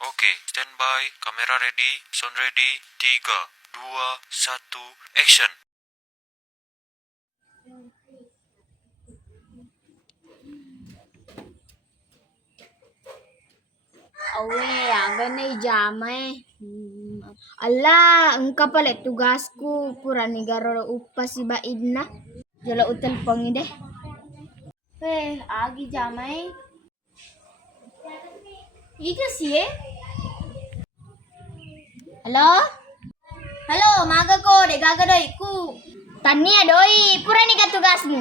Oke, standby, kamera ready, sound ready, 3, 2, 1, action. Awe, aga na ijamay. Ala, engka pala tugasku. Pura ni garo upa si baid na. Jala utel pongi deh. Agi jamay. Ika siye? Halo? Halo, maga ko, degaga doi ku. Tania doi, pura ni ka tugasmu.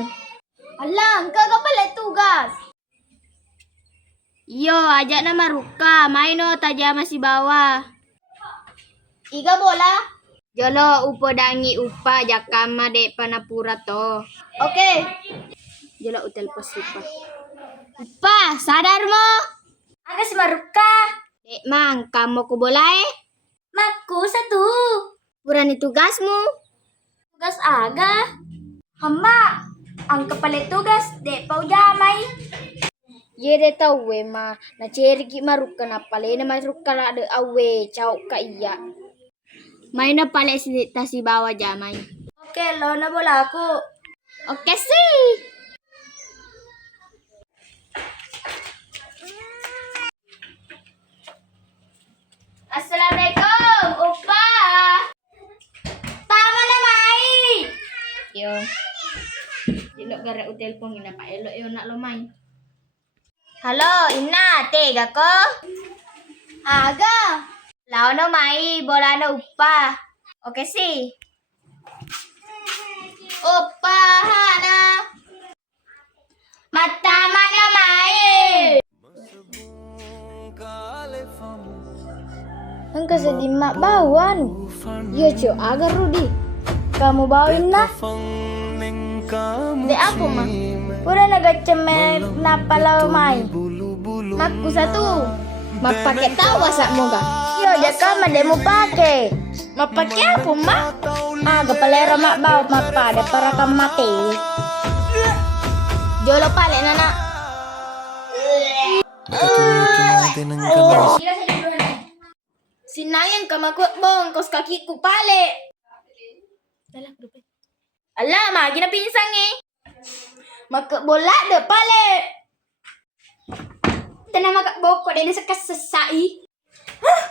Ala, engka ka pala tugas. Yo, ajak nama Ruka, main no taja masih bawah. Iga bola. Jolo upo dangi upa jakama dek panapura to. Oke. Jolo utel posipa. Upa, sadar mo? Aga si Maruka. Dek mang, kamu ku boleh? Maku satu. Purani tugasmu. Tugas aga. Hamba, ang kapalit tugas, dek pau jamay. Yere tawe ma na cerigi maruka na pale na maruka la de awe cau ka iya. May na pale si tasi bawa jamay. Oke, lo na bola aku. Oke sih. Assalamualaikum, Upa. Tama na mai. Yo. Dilo gara telepon ina pa elo yo nak lo mai. Halo, Ina, tega ko? Aga. Lao na mai, bola na upa. Oke sih. Upa hana. Mata mana mai? Ang kasadi mak bawan. Yo cio, aga Rudi. Kamu bawain na? De aku mah. Pura nagaceme na pala mai. Makku satu. Mapake tawa sak moga. Yo jaka made mo pake. Mapake apa mak? Aga palera mak bawa mapade para kamate. Jolo pale nana. Sinayang kamakut bong kos kakiku pale. Alah, magi na pinsang eh. Maka bola de pale. Tanah maka boko dene sekasesai. Hah?